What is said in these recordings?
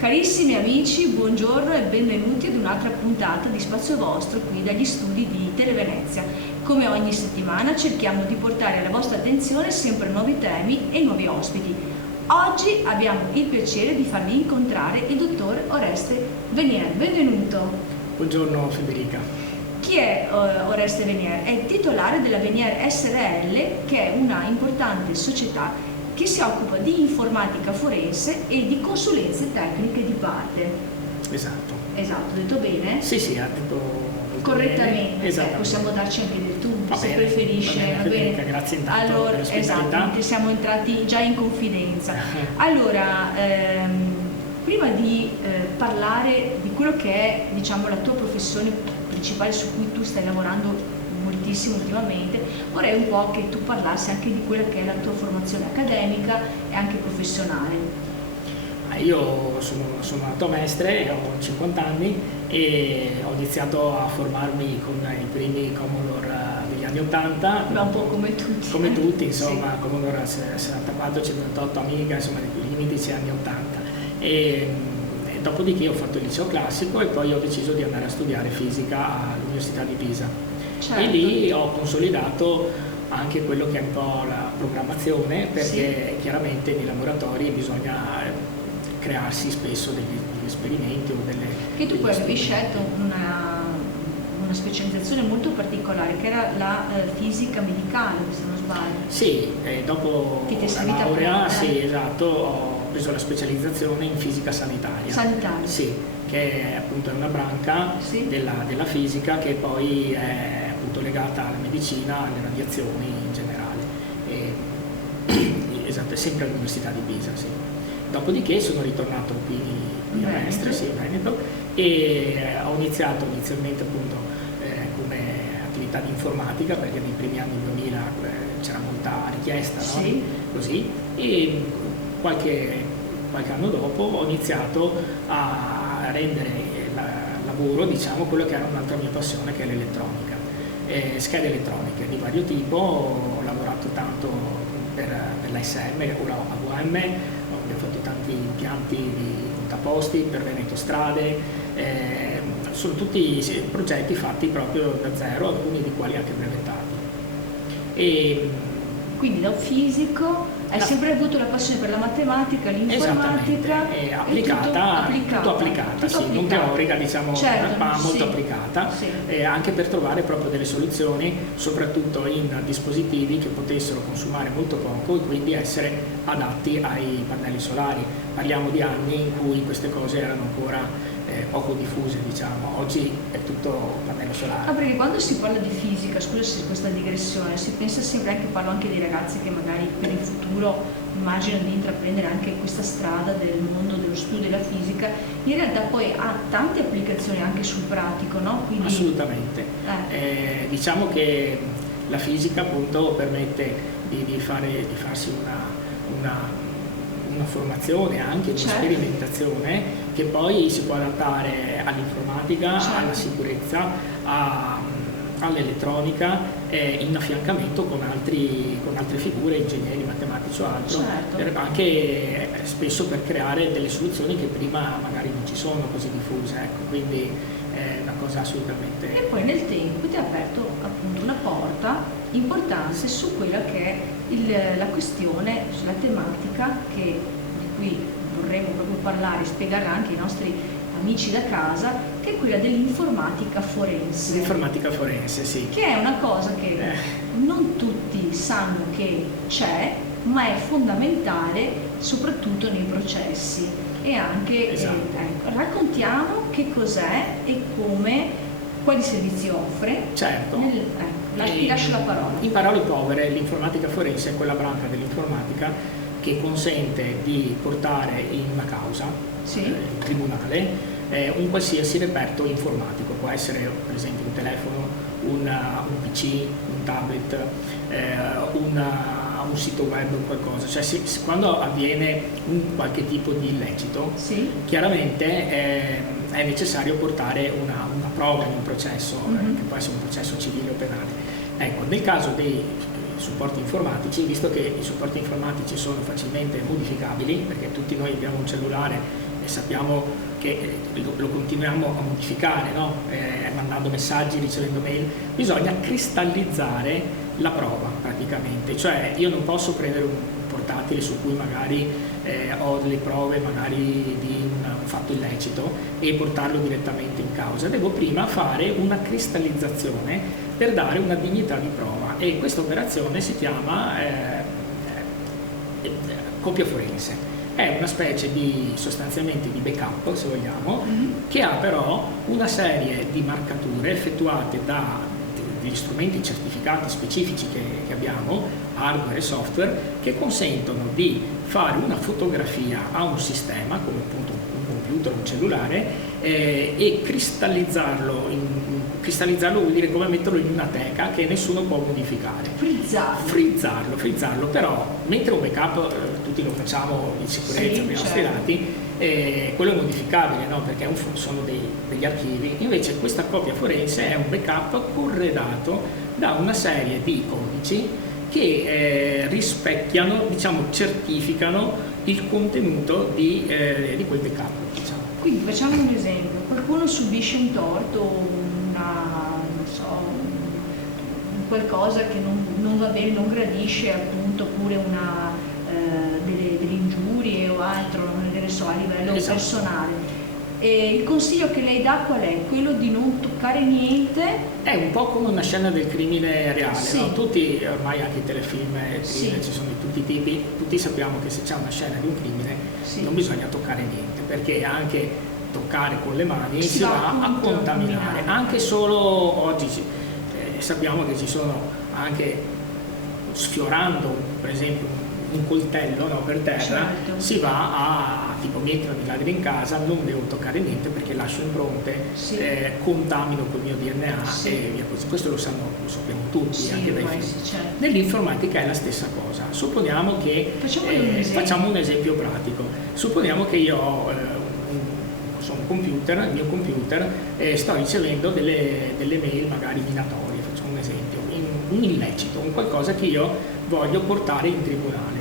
Carissimi amici, buongiorno e benvenuti ad un'altra puntata di Spazio Vostro qui dagli studi di Televenezia. Come ogni settimana cerchiamo di portare alla vostra attenzione sempre nuovi temi e nuovi ospiti. Oggi abbiamo il piacere di farvi incontrare il dottor Oreste Venier. Benvenuto. Buongiorno Federica. Chi è Oreste Venier? È il titolare della Venier SRL, che è una importante società che si occupa di informatica forense e di consulenze tecniche di parte. Esatto. Esatto, detto bene? Sì, ha detto correttamente. Esatto. Possiamo darci anche del tu, va se bene, preferisce. Va bene. Grazie intanto allora, per l'ospitalità. esatto, siamo entrati già in confidenza. Allora, prima di parlare di quello che è, diciamo, la tua professione principale su cui tu stai lavorando moltissimo ultimamente, vorrei un po' che tu parlassi anche di quella che è la tua formazione accademica e anche professionale. Io sono nato a Mestre, ho 50 anni e ho iniziato a formarmi con i primi Commodore degli anni 80. Ma un po' come tutti. Come tutti, insomma, sì. Commodore 64, 128, Amiga, insomma, i mitici anni 80. E dopodiché ho fatto il liceo classico e poi ho deciso di andare a studiare fisica all'Università di Pisa. Certo. E lì ho consolidato anche quello che è un po' la programmazione, perché chiaramente nei laboratori bisogna crearsi spesso degli esperimenti o delle... Che tu poi avevi scelto una specializzazione molto particolare, che era la fisica medicale, se non sbaglio. Sì, dopo la laurea, sì, esatto, ho preso la specializzazione in fisica sanitaria. Sanitaria. Sì, che è appunto una branca della fisica che poi è appunto legata alla medicina, alle radiazioni in generale. Esatto, è sempre all'Università di Pisa, sì. Dopodiché sono ritornato qui a Mestre, sì, Veneto, e ho iniziato inizialmente appunto come attività di informatica, perché nei primi anni 2000 c'era molta richiesta, no? Sì. Così, e qualche anno dopo ho iniziato a rendere lavoro, diciamo, quello che era un'altra mia passione, che è l'elettronica. Schede elettroniche di vario tipo, ho lavorato tanto per l'ASM, ora AVM, ho fatto tanti impianti di contaposti per Veneto Strade, sono tutti progetti fatti proprio da zero, alcuni di quali anche brevettati. Quindi da fisico hai sempre avuto la passione per la matematica, l'informatica, è applicata, tutto applicata, sì, non teorica, diciamo, certo, ma molto sì, applicata, sì. Anche per trovare proprio delle soluzioni, soprattutto in dispositivi che potessero consumare molto poco e quindi essere adatti ai pannelli solari. Parliamo di anni in cui queste cose erano ancora poco diffuse, diciamo. Oggi è tutto pannello solare. Perché quando si parla di fisica, scusa se questa digressione, si pensa sempre parlo anche di ragazzi che magari per il futuro immaginano di intraprendere anche questa strada del mondo dello studio della fisica, in realtà poi ha tante applicazioni anche sul pratico, no? Quindi... Assolutamente. Diciamo che la fisica appunto permette di farsi una formazione, anche di sperimentazione, che poi si può adattare all'informatica, alla sicurezza, all'elettronica, in affiancamento con altre figure, ingegneri, matematici o altro, anche spesso per creare delle soluzioni che prima magari non ci sono così diffuse, ecco. Quindi è una cosa assolutamente... E poi nel tempo ti ha aperto appunto una porta importante su quella che è la questione, sulla tematica di cui vorremmo proprio parlare, spiegare anche ai nostri amici da casa, che è quella dell'informatica forense. L'informatica forense, sì. Che è una cosa che non tutti sanno che c'è, ma è fondamentale soprattutto nei processi. E anche, raccontiamo che cos'è e quali servizi offre. Certo. Ti lascio la parola. In parole povere, l'informatica forense è quella branca dell'informatica che consente di portare in una causa, in tribunale, un qualsiasi reperto informatico. Può essere per esempio un telefono, un PC, un tablet, un sito web o qualcosa. Cioè quando avviene un qualche tipo di illecito, chiaramente è necessario portare una prova in un processo, che può essere un processo civile o penale. Ecco, nel caso dei supporti informatici, visto che i supporti informatici sono facilmente modificabili, perché tutti noi abbiamo un cellulare sappiamo che lo continuiamo a modificare, no? Mandando messaggi, ricevendo mail, bisogna cristallizzare la prova praticamente, cioè io non posso prendere un portatile su cui magari ho delle prove magari di un fatto illecito e portarlo direttamente in causa, devo prima fare una cristallizzazione per dare una dignità di prova, e questa operazione si chiama copia forense. È una specie di, sostanzialmente, di backup, se vogliamo, che ha però una serie di marcature effettuate da degli strumenti certificati specifici che abbiamo, hardware e software, che consentono di fare una fotografia a un sistema, come appunto un computer, un cellulare, e cristallizzarlo. Cristallizzarlo vuol dire come metterlo in una teca che nessuno può modificare. Frizzarlo, però mentre un backup tutti lo facciamo in sicurezza per i nostri dati, quello è modificabile, no? Perché sono degli archivi. Invece questa copia forense è un backup corredato da una serie di codici che rispecchiano, diciamo, certificano il contenuto di quel backup, diciamo. Quindi facciamo un esempio: qualcuno subisce un torto, qualcosa che non va bene, non gradisce, appunto, oppure delle ingiurie o altro, non so, a livello personale. E il consiglio che lei dà qual è? Quello di non toccare niente? È un po' come una scena del crimine reale, sì. No? Tutti, ormai anche i telefilm, ci sono di tutti i tipi, tutti sappiamo che se c'è una scena di un crimine non bisogna toccare niente, perché anche toccare con le mani si va a contaminare. Anche solo oggi sappiamo che ci sono anche, sfiorando per esempio un coltello, no, per terra, si va a, tipo, mi entrano i ladri in casa, non devo toccare niente perché lascio impronte, contamino col mio DNA e via così. Questo lo sappiamo tutti, anche dai film. Nell'informatica è la stessa cosa. Supponiamo che facciamo un esempio pratico. Supponiamo che io ho un computer, il mio computer, sto ricevendo delle mail magari minatorie, facciamo un esempio, un illecito, un qualcosa che io voglio portare in tribunale.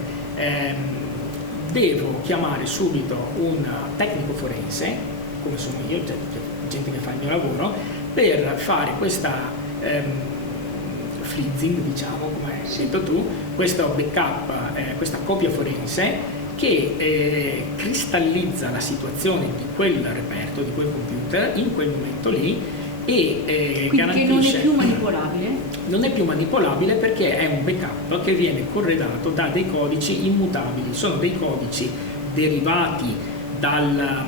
Devo chiamare subito un tecnico forense, come sono io, cioè gente che fa il mio lavoro, per fare questa freezing, diciamo, come hai detto tu, questo backup, questa copia forense che cristallizza la situazione di quel reperto, di quel computer, in quel momento lì, e garantisce. Che non è più manipolabile? Non è più manipolabile perché è un backup che viene corredato da dei codici immutabili. Sono dei codici derivati dal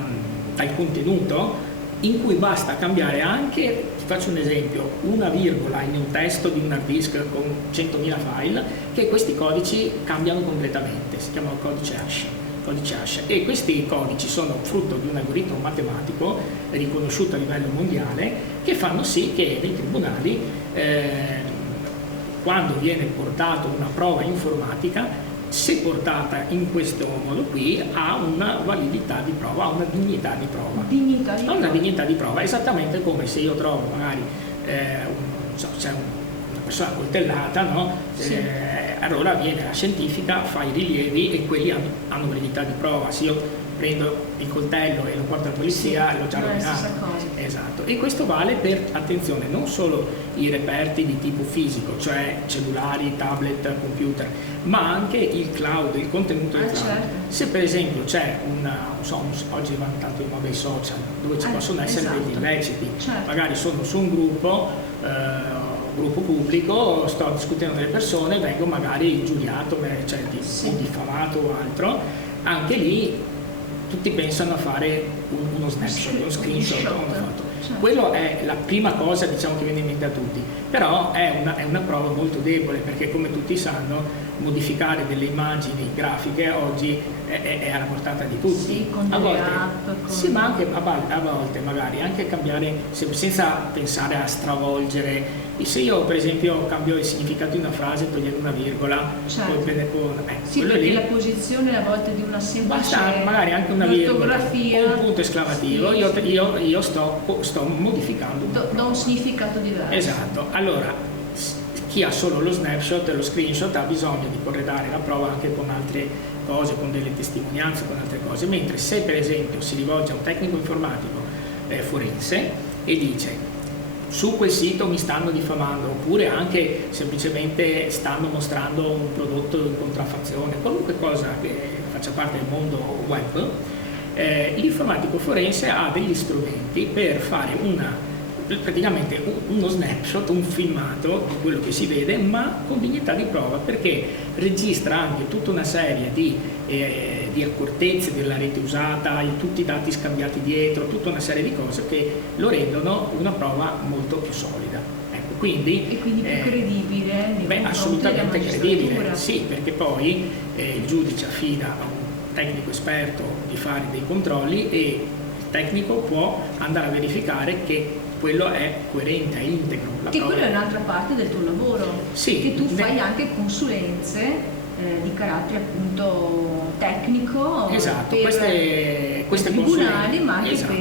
contenuto, in cui basta cambiare anche, ti faccio un esempio, una virgola in un testo di un hard disk con 100.000 file, che questi codici cambiano completamente, si chiamano codice hash, e questi codici sono frutto di un algoritmo matematico riconosciuto a livello mondiale, che fanno sì che nei tribunali, quando viene portata una prova informatica, se portata in questo modo qui, ha una validità di prova, ha una dignità di prova. Ha una dignità di prova, esattamente come se io trovo magari c'è una persona coltellata, no? Allora viene la scientifica, fa i rilievi e quelli hanno validità di prova. Se io prendo il coltello e lo porto alla polizia, l'ho già rovinato. Esatto. E questo vale per, attenzione, non solo i reperti di tipo fisico, cioè cellulari, tablet, computer, ma anche il cloud, il contenuto del cloud. Se per esempio c'è oggi vanno tanto i nuovi social dove ci possono essere degli illeciti, magari sono su un gruppo pubblico, sto discutendo con delle persone, vengo magari ingiuriato, o diffamato o altro, anche lì tutti pensano a fare uno snapshot, uno screenshot, una foto. Quello è la prima cosa, diciamo, che viene in mente a tutti, però è una prova molto debole, perché come tutti sanno modificare delle immagini grafiche oggi è alla portata di tutti. Con delle app. Sì, ma anche a volte magari anche cambiare senza pensare a stravolgere. Se io per esempio cambio il significato di una frase togliendo una virgola, perché la posizione a volte di una semplice magari anche una virgola o un punto esclamativo, io sto modificando da un significato diverso. Esatto. Allora chi ha solo lo snapshot e lo screenshot ha bisogno di corredare la prova anche con altre cose, con delle testimonianze, con altre cose, mentre se per esempio si rivolge a un tecnico informatico forense e dice su quel sito mi stanno diffamando, oppure anche semplicemente stanno mostrando un prodotto in contraffazione, qualunque cosa che faccia parte del mondo web, l'informatico forense ha degli strumenti per fare praticamente uno snapshot, un filmato di quello che si vede, ma con dignità di prova, perché registra anche tutta una serie di accortezze della rete usata, tutti i dati scambiati dietro, tutta una serie di cose che lo rendono una prova molto più solida. Ecco, quindi, e quindi più credibile? Assolutamente credibile, sì, perché poi il giudice affida a un tecnico esperto di fare dei controlli e il tecnico può andare a verificare che quello è coerente, è integro. Che quella è un'altra parte del tuo lavoro, sì, che tu fai anche consulenze di carattere appunto tecnico, esatto, per queste tribunali, ma anche esatto,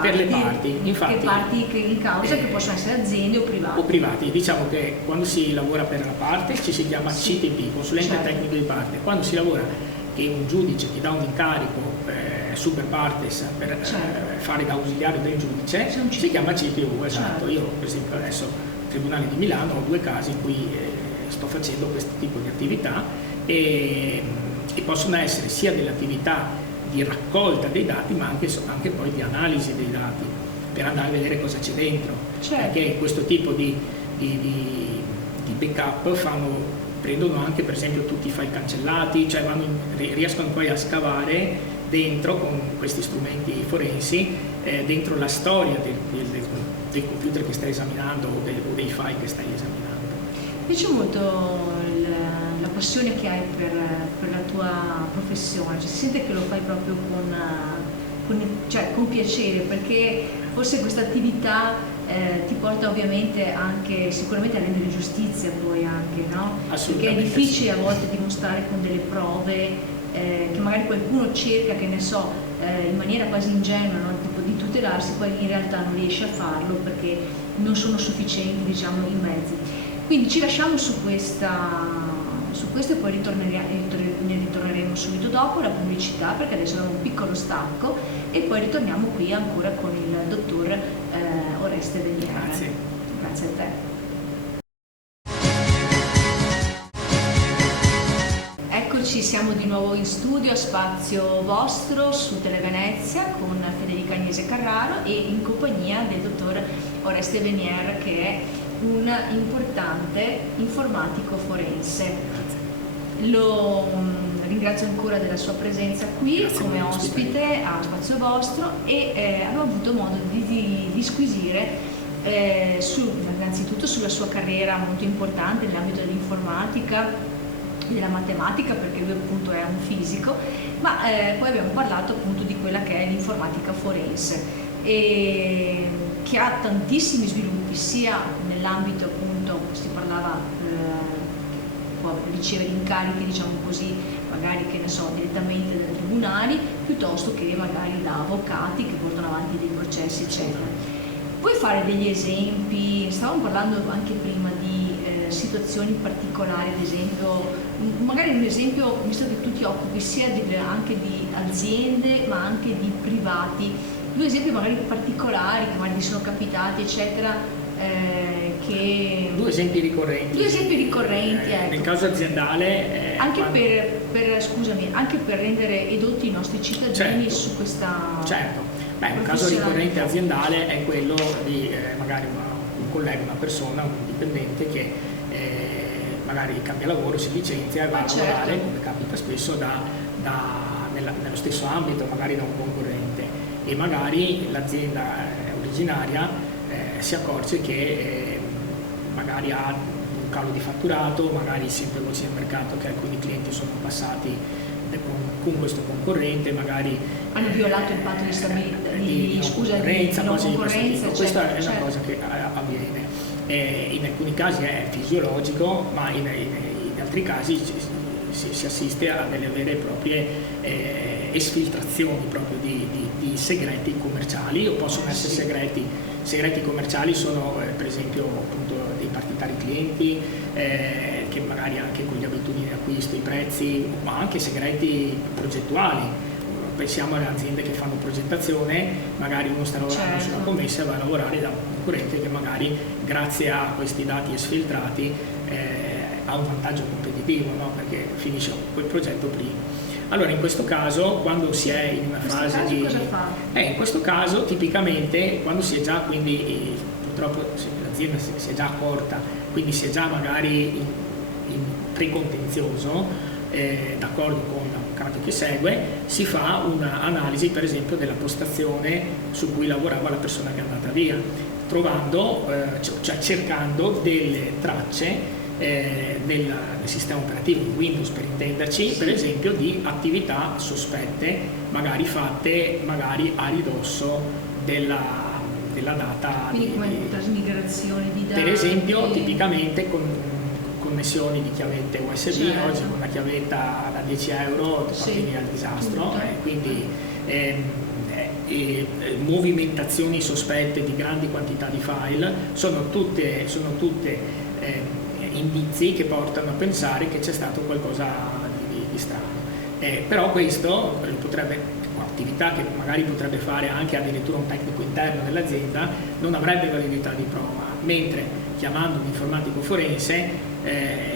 per le parti, infatti, che parti che in causa, che possono essere aziende o privati. Diciamo che quando si lavora per la parte ci si chiama CTP, consulente tecnico di parte. Quando si lavora che un giudice ti dà un incarico super partes per fare da ausiliario del giudice, si chiama CPU, esatto. Io per esempio adesso al Tribunale di Milano ho 2 casi in cui sto facendo questo tipo di attività e possono essere sia delle attività di raccolta dei dati, ma anche poi di analisi dei dati, per andare a vedere cosa c'è dentro, perché questo tipo di backup prendono anche per esempio tutti i file cancellati, cioè riescono poi a scavare dentro con questi strumenti forensi dentro la storia del computer che stai esaminando o dei file che stai esaminando. Mi piace molto la passione che hai per la tua professione, cioè, si sente che lo fai proprio con piacere, perché forse questa attività ti porta ovviamente anche sicuramente a rendere giustizia poi anche, no? Perché è difficile a volte dimostrare con delle prove che magari qualcuno cerca, che ne so, in maniera quasi ingenua, no? Tipo di tutelarsi, poi in realtà non riesce a farlo perché non sono sufficienti, diciamo, i mezzi. Quindi ci lasciamo su questo e poi ne ritorneremo subito dopo la pubblicità, perché adesso abbiamo un piccolo stacco e poi ritorniamo qui ancora con il dottor Oreste Veniera. Grazie. Grazie a te. Eccoci, siamo di nuovo in studio a Spazio Vostro su Televenezia con Federica Agnese Carraro e in compagnia del dottor Oreste Veniera, che è un importante informatico forense. Lo ringrazio ancora della sua presenza qui come ospite a Spazio Vostro e abbiamo avuto modo di disquisire innanzitutto sulla sua carriera molto importante nell'ambito dell'informatica e della matematica, perché lui appunto è un fisico, ma poi abbiamo parlato appunto di quella che è l'informatica forense, e che ha tantissimi sviluppi sia nell'ambito appunto, si parlava, può ricevere incarichi, diciamo così, magari che ne so, direttamente dai tribunali, piuttosto che magari da avvocati che portano avanti dei processi, eccetera. Puoi fare degli esempi? Stavamo parlando anche prima di situazioni particolari, ad esempio, magari un esempio, visto che tu ti occupi sia anche di aziende ma anche di privati, 2 esempi magari particolari che magari ti sono capitati, eccetera, 2 esempi ricorrenti. 2 esempi ricorrenti, ecco. Nel caso aziendale anche anche per rendere edotti i nostri cittadini su questa. Certo. Un caso ricorrente aziendale è quello di magari un collega, una persona, un dipendente che magari cambia lavoro, si licenzia e va a lavorare, come capita spesso, nello stesso ambito, magari da un concorrente, e magari l'azienda originaria si accorge che magari ha un calo di fatturato, magari sente voci del mercato che alcuni clienti sono passati con questo concorrente, magari hanno violato il patto di stabilità, di non concorrenza, questa è una cosa che avviene. In alcuni casi è fisiologico, ma in altri casi si assiste a delle vere e proprie esfiltrazioni proprio di segreti commerciali, o possono essere segreti commerciali, sono per esempio appunto dei partitari clienti, che magari anche con le abitudini di acquisto, i prezzi, ma anche segreti progettuali. Pensiamo alle aziende che fanno progettazione, magari uno sta lavorando sulla commessa e va a lavorare da un concorrente che magari grazie a questi dati esfiltrati ha un vantaggio competitivo, no? Perché finisce quel progetto prima. Allora in questo caso, quando si è in una fase di... cosa fa? In questo caso tipicamente quando si è già, quindi purtroppo l'azienda si è già accorta, quindi si è già magari in precontenzioso, d'accordo con l'avvocato che segue, si fa un'analisi per esempio della postazione su cui lavorava la persona che è andata via, trovando, cioè cercando delle tracce del sistema operativo di Windows, per intenderci, per esempio di attività sospette magari fatte magari a ridosso della data. Quindi come trasmigrazione di dati? Per esempio tipicamente con connessioni di chiavette USB, certo. Oggi con una chiavetta da 10 euro ti fa finire al disastro, quindi movimentazioni sospette di grandi quantità di file sono tutte indizi che portano a pensare che c'è stato qualcosa di strano. Però questo attività che magari potrebbe fare anche addirittura un tecnico interno dell'azienda, non avrebbe validità di prova, mentre chiamando un informatico forense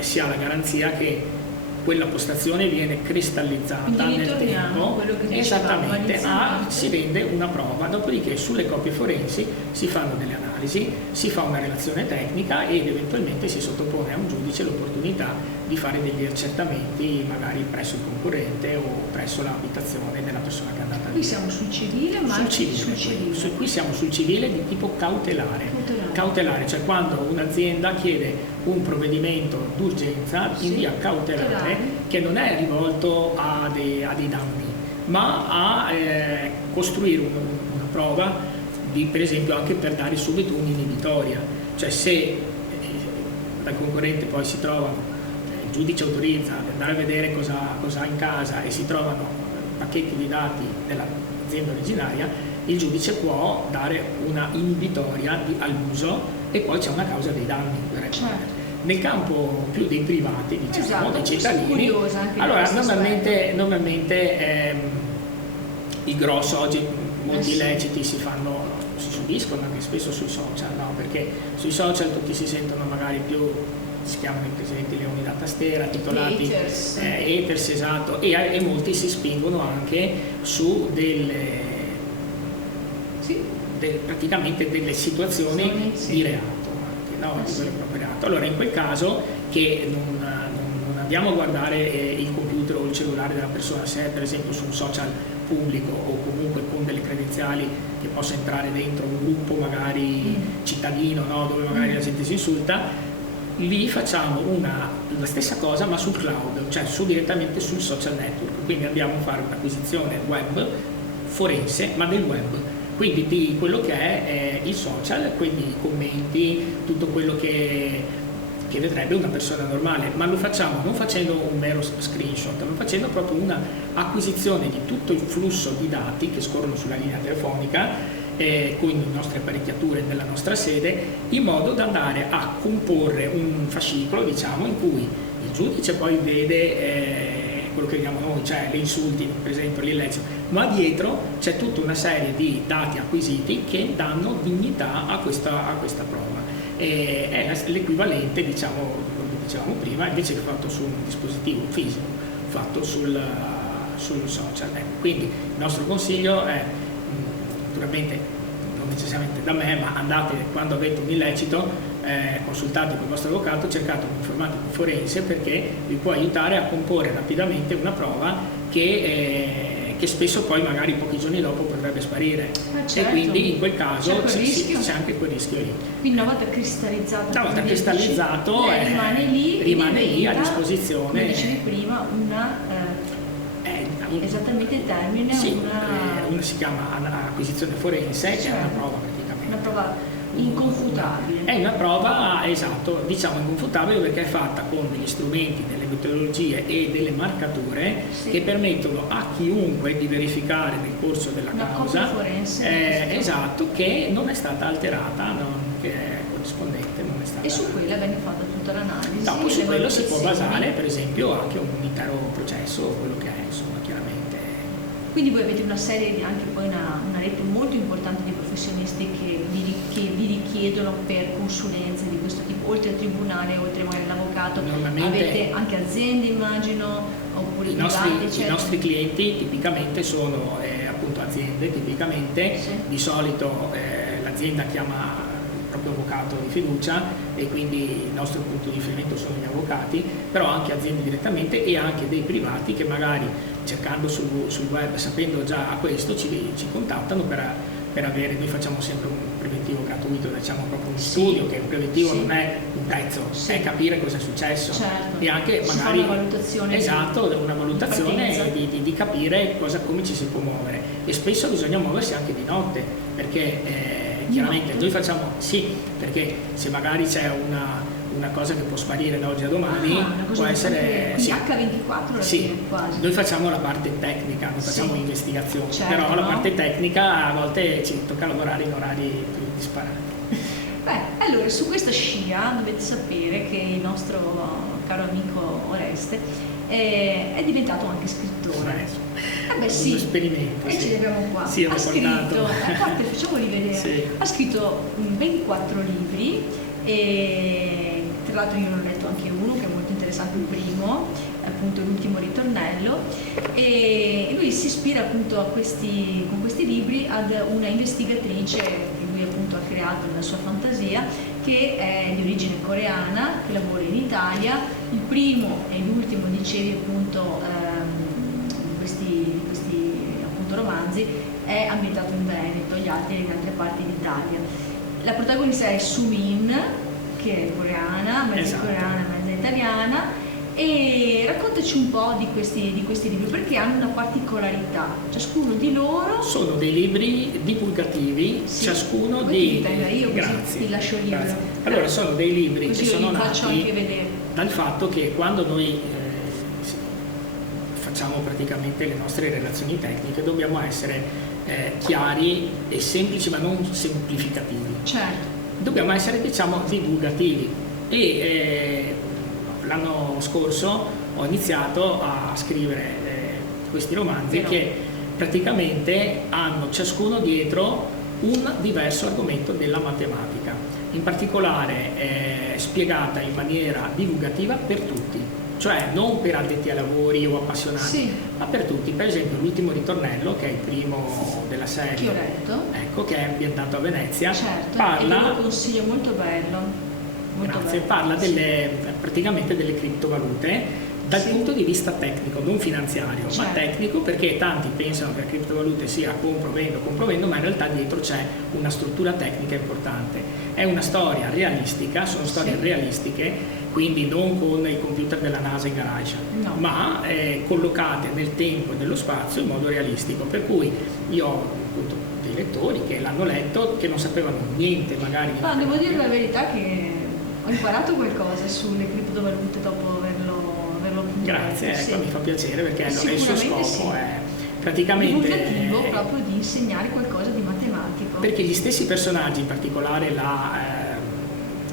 si ha la garanzia che quella postazione viene cristallizzata nel tempo, esattamente, si rende una prova, dopodiché sulle copie forensi si fanno delle analisi, si fa una relazione tecnica ed eventualmente si sottopone a un giudice l'opportunità di fare degli accertamenti magari presso il concorrente o presso l'abitazione della persona che è andata via. Qui siamo sul civile, ma anche sul civile. Qui siamo sul civile di tipo cautelare, cioè quando un'azienda chiede un provvedimento d'urgenza in via cautelare che non è rivolto a dei danni, ma a costruire una prova per esempio anche per dare subito un'inibitoria, cioè se dal concorrente poi si trovano, il giudice autorizza ad andare a vedere cosa ha in casa e si trovano pacchetti di dati dell'azienda originaria, il giudice può dare una inibitoria all'uso e poi c'è una causa dei danni. Nel campo più dei privati, diciamo, dei cittadini, allora normalmente il grosso oggi molti illeciti si subiscono anche spesso sui social, no? Perché sui social tutti si sentono magari più, si chiamano i presidenti leoni da tastiera, titolati haters, esatto, e molti si spingono anche su praticamente delle situazioni di reato. Allora in quel caso che non andiamo a guardare il computer o il cellulare della persona, se è per esempio su un social pubblico o comunque con delle credenziali che possa entrare dentro un gruppo magari cittadino, no? Dove magari la gente si insulta, lì facciamo la stessa cosa ma sul cloud, cioè direttamente sul social network, quindi andiamo a fare un'acquisizione web forense ma del web, quindi di quello che è il social, quindi i commenti, tutto quello che vedrebbe una persona normale, ma lo facciamo non facendo un mero screenshot, ma facendo proprio una acquisizione di tutto il flusso di dati che scorrono sulla linea telefonica con le nostre apparecchiature nella nostra sede, in modo da andare a comporre un fascicolo, diciamo, in cui il giudice poi vede quello che vediamo noi, cioè gli insulti, per esempio l'illecito, ma dietro c'è tutta una serie di dati acquisiti che danno dignità a questa prova. È l'equivalente, diciamo, come dicevamo prima, invece che fatto su un dispositivo fisico, fatto sul social. Quindi il nostro consiglio è, naturalmente non necessariamente da me, ma andate, quando avete un illecito, consultate con il vostro avvocato, cercate un informatico forense perché vi può aiutare a comporre rapidamente una prova che spesso poi magari pochi giorni dopo potrebbe sparire, certo. E quindi in quel caso c'è anche quel rischio lì. Quindi una volta cristallizzato rimane lì a disposizione, come dicevi prima, esattamente il termine, si chiama acquisizione forense, certo. Che è una prova praticamente. Una prova inconfutabile. È una prova, esatto, diciamo inconfutabile, perché è fatta con degli strumenti, delle metodologie e delle marcature che permettono a chiunque di verificare nel corso della causa, esatto, che non è stata alterata, che è corrispondente, non è stata. E su quella viene fatta tutta l'analisi. Dopo su quello si può basare, per esempio, anche un intero processo, quello che è, insomma, chiaramente. Quindi voi avete una serie di, anche poi una rete molto importante di professionisti che vi richiedono per consulenze di questo tipo, oltre al tribunale, oltre magari all'avvocato. Avete anche aziende, immagino, oppure i nostri clienti tipicamente sono appunto aziende, tipicamente, di solito l'azienda chiama il proprio avvocato di fiducia e quindi il nostro punto di riferimento sono gli avvocati, però anche aziende direttamente e anche dei privati che magari cercando sul web, sapendo già questo, ci contattano per avere. Noi facciamo sempre un preventivo gratuito, facciamo proprio un studio, che il preventivo non è un prezzo, è capire cosa è successo, e anche magari una valutazione, una valutazione di capire come ci si può muovere, e spesso bisogna muoversi anche di notte, perché chiaramente noi facciamo, perché se magari c'è una cosa che può sparire da oggi a domani, può essere H24 quasi. Noi facciamo la parte tecnica, non facciamo investigazione, però la parte tecnica a volte ci tocca lavorare in orari più disparati. Allora, su questa scia dovete sapere che il nostro caro amico Oreste è diventato anche scrittore. Un esperimento. E ce li abbiamo qua. Ha scritto, facciamoli vedere. Ha scritto ben 4 libri, e tra l'altro io ne ho letto anche uno che è molto interessante, il primo, appunto L'ultimo ritornello, e lui si ispira appunto con questi libri ad una investigatrice che lui appunto ha creato nella sua fantasia, che è di origine coreana, che lavora in Italia. Il primo e l'ultimo, dicevi appunto, di questi appunto romanzi, è ambientato in Veneto, gli altri in altre parti d'Italia. La protagonista è Sumin, che è coreana, mezza coreana, mezza italiana, e raccontaci un po' di questi libri, perché hanno una particolarità. Ciascuno di loro sono dei libri divulgativi, ciascuno di... Grazie. Ti lascio il libro. Allora, sono dei libri così che sono nati dal fatto che quando noi facciamo praticamente le nostre relazioni tecniche dobbiamo essere chiari e semplici, ma non semplificativi. Dobbiamo essere, diciamo, divulgativi, e l'anno scorso ho iniziato a scrivere questi romanzi che praticamente hanno ciascuno dietro un diverso argomento della matematica, in particolare spiegata in maniera divulgativa per tutti, cioè non per addetti ai lavori o appassionati, ma per tutti. Per esempio L'ultimo ritornello, che è il primo della serie, che ho letto, ecco, che è ambientato a Venezia, parla, e lo consiglio, molto bello. Parla praticamente delle criptovalute dal punto di vista tecnico, non finanziario, ma tecnico, perché tanti pensano che le criptovalute sia compro, vendo, ma in realtà dietro c'è una struttura tecnica importante. È una storia realistica, sono storie realistiche, quindi non con i computer della NASA in garage, ma collocate nel tempo e nello spazio in modo realistico, per cui io ho appunto dei lettori che l'hanno letto, che non sapevano niente magari di devo dire la verità che ho imparato qualcosa sulle criptovalute dopo averlo Grazie, mi fa piacere, perché il suo scopo è praticamente divulgativo, proprio di insegnare qualcosa di matematico. Perché gli stessi personaggi, in particolare la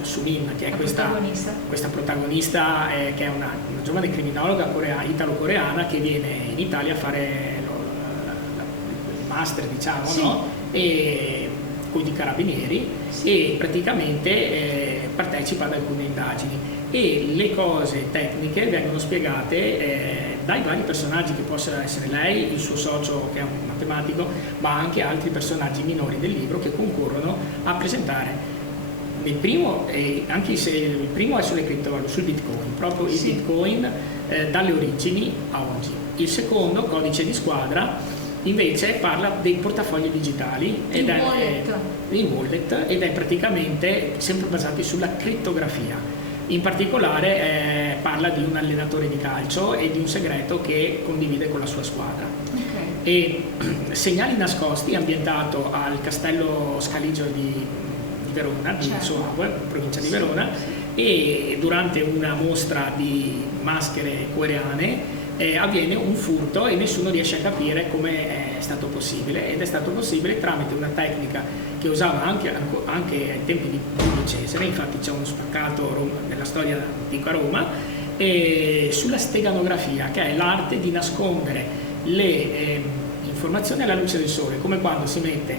Sumin, che è questa protagonista, che è una giovane criminologa italo-coreana che viene in Italia a fare il master, diciamo, no? E con i carabinieri, e praticamente partecipa ad alcune indagini, e le cose tecniche vengono spiegate dai vari personaggi, che possono essere lei, il suo socio che è un matematico, ma anche altri personaggi minori del libro che concorrono a presentare. Il primo, anche se il primo è sulle criptovalute, sul Bitcoin, proprio il Bitcoin dalle origini a oggi. Il secondo, Codice di squadra, invece parla dei portafogli digitali ed è praticamente sempre basati sulla crittografia. In particolare parla di un allenatore di calcio e di un segreto che condivide con la sua squadra. E Segnali nascosti, ambientato al castello Scaliger di di Verona, di Certo. Soave, provincia di Verona, e durante una mostra di maschere coreane avviene un furto e nessuno riesce a capire come è stato possibile, ed è stato possibile tramite una tecnica che usava anche ai tempi di Giulio Cesare. Infatti c'è uno spaccato nella storia dell'antica Roma sulla steganografia, che è l'arte di nascondere le informazioni alla luce del sole, come quando si mette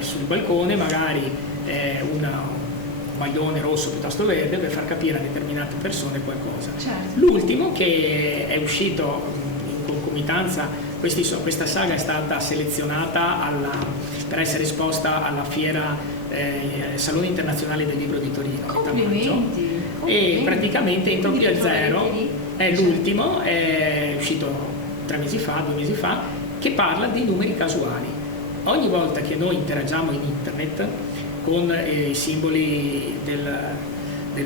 sul balcone magari un maglione rosso piuttosto verde per far capire a determinate persone qualcosa. Certo. L'ultimo, che è uscito in concomitanza, questa saga è stata selezionata per essere esposta alla fiera Salone Internazionale del Libro di Torino. Complimenti. E praticamente Entropia Quindi Zero lì? è l'ultimo, è uscito 2 mesi fa, che parla di numeri casuali. Ogni volta che noi interagiamo in internet con i simboli del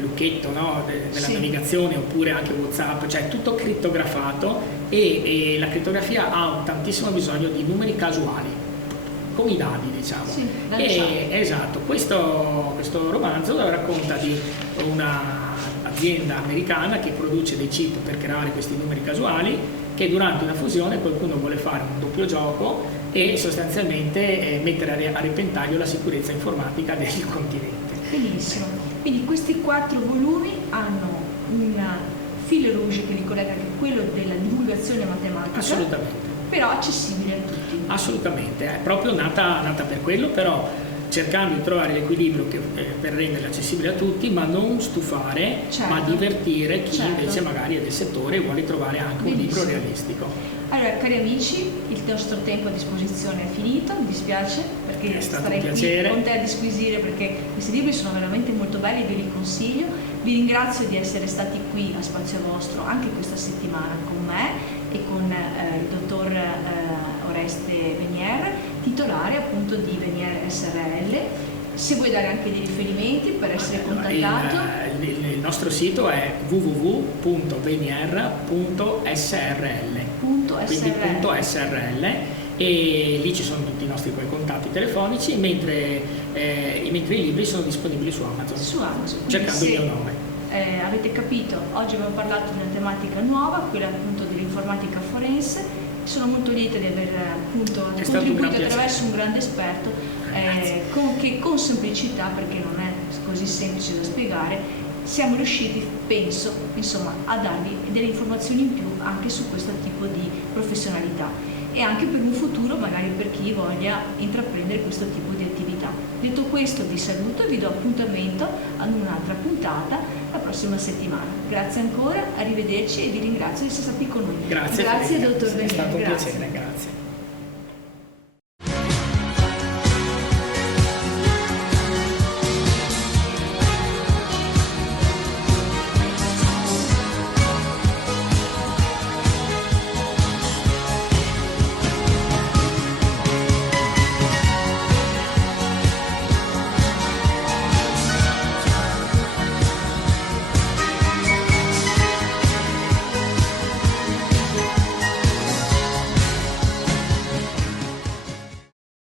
lucchetto, no? Della navigazione, oppure anche WhatsApp, cioè tutto crittografato, e la crittografia ha tantissimo bisogno di numeri casuali, come i dadi, diciamo. Sì, esatto, questo romanzo racconta di un'azienda americana che produce dei chip per creare questi numeri casuali, che durante una fusione qualcuno vuole fare un doppio gioco e sostanzialmente mettere a repentaglio la sicurezza informatica del continente. Benissimo. Quindi questi 4 volumi hanno un fil rouge che li collega, che è quello della divulgazione matematica. Assolutamente. Però accessibile a tutti. Assolutamente, è proprio nata per quello, però cercando di trovare l'equilibrio per renderla accessibile a tutti, ma non stufare, certo, ma divertire chi certo, invece magari è del settore e vuole trovare anche un libro realistico. Allora, cari amici, il nostro tempo a disposizione è finito, mi dispiace perché starei qui con te a disquisire, perché questi libri sono veramente molto belli, ve li consiglio. Vi ringrazio di essere stati qui a Spazio Vostro anche questa settimana con me e con il dottor Oreste Venier, titolare appunto di Venier SRL. Se vuoi dare anche dei riferimenti per essere contattato. Il nostro sito è www.venier.srl, quindi .srl, e lì ci sono tutti i nostri contatti telefonici, mentre i libri sono disponibili su Amazon. Cercando il mio nome. Avete capito, oggi abbiamo parlato di una tematica nuova, quella appunto dell'informatica forense. Sono molto lieta di aver appunto contribuito attraverso un grande esperto che con semplicità, perché non è così semplice da spiegare, siamo riusciti, penso, insomma, a darvi delle informazioni in più anche su questo tipo di professionalità, e anche per un futuro, magari per chi voglia intraprendere questo tipo di attività. Detto questo, vi saluto e vi do appuntamento ad un'altra puntata la prossima settimana. Grazie ancora, arrivederci, e vi ringrazio di essere stati con noi. Grazie, dottor Venier. È stato un piacere, grazie.